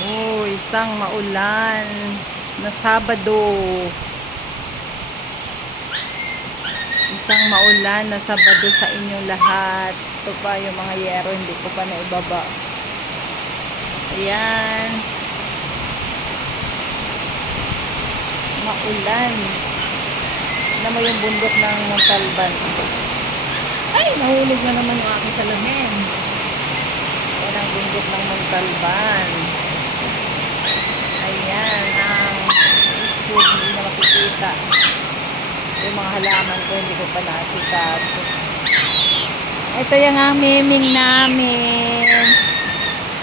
Oh, isang maulan na Sabado. Isang maulan na Sabado sa inyong lahat. Ito pa yung mga yero, hindi ko pa naibaba. Ayan. Maulan. Na mo bundok ng Montalban. Ay, nahulog na naman yung aking salamin. Yan ang bundok ng Montalban. Ayan, ang school hindi na makikita. Yung mga halaman ko, hindi ko pa naasikaso. Ito yung ang miming namin.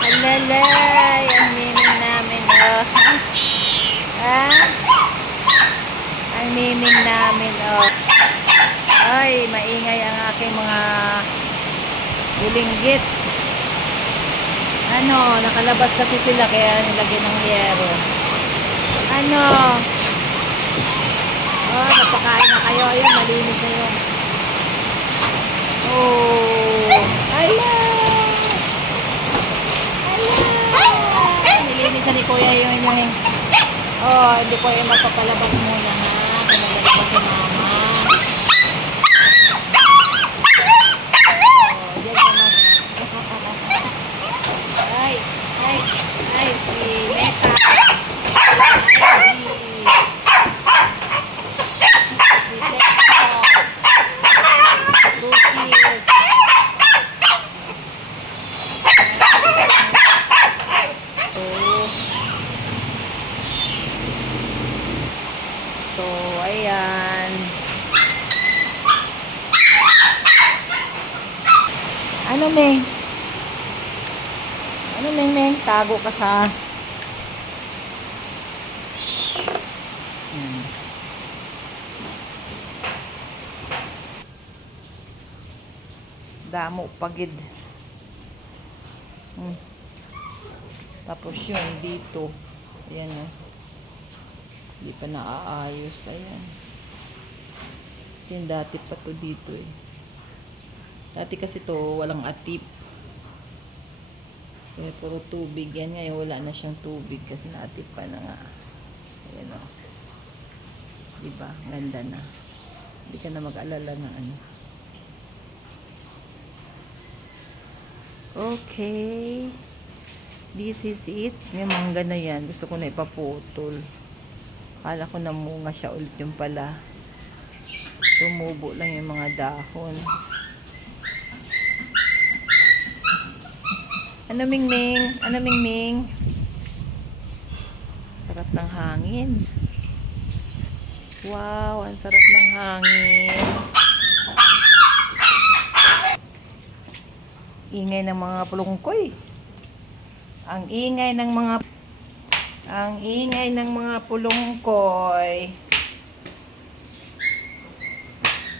Alalay, ang miming namin. Oh. Ha? Ang miming namin. Oh. Ay, maingay ang aking mga bulinggit. Ano, nakalabas kasi sila kaya nilagyan ng yero. Ano? Napakain na kayo. Ayun, malinis na yun. Oh. Ala! Ala! Nilinisan ni Kuya yung inyong... Oh, hindi ko yung magpapalabas muna ha. Pinalabas si Mama. Oh, diyan ka mag... Ay, ay, ay, si Meta. Ay, si... Si Tekto. Cookies. Oh. So, ayan. Ano, Meng? Ano, Meng, Meng? Tago ka sa... Yan. Damo pagid. Hmm. Tapos yun, dito. Ayan o. Hindi pa naaayos. Ayan. Kasi yung dati pa to dito eh. Dati kasi to walang atip. Kaya puro tubig yan. Ngayon wala na siyang tubig kasi naatip pa na nga. Ayan o. Diba? Ganda na. Hindi ka na mag-alala na ano. Okay. This is it. May mangga na yan. Gusto ko na ipaputol. Kala ko namunga siya ulit yung pala. Tumubo lang yung mga dahon. Ano Ming Ming? Ano Ming Ming? Sarap ng hangin. Wow, ang sarap ng hangin. Ingay ng mga pulungkoy. Ang ingay ng mga ang ingay ng mga pulungkoy.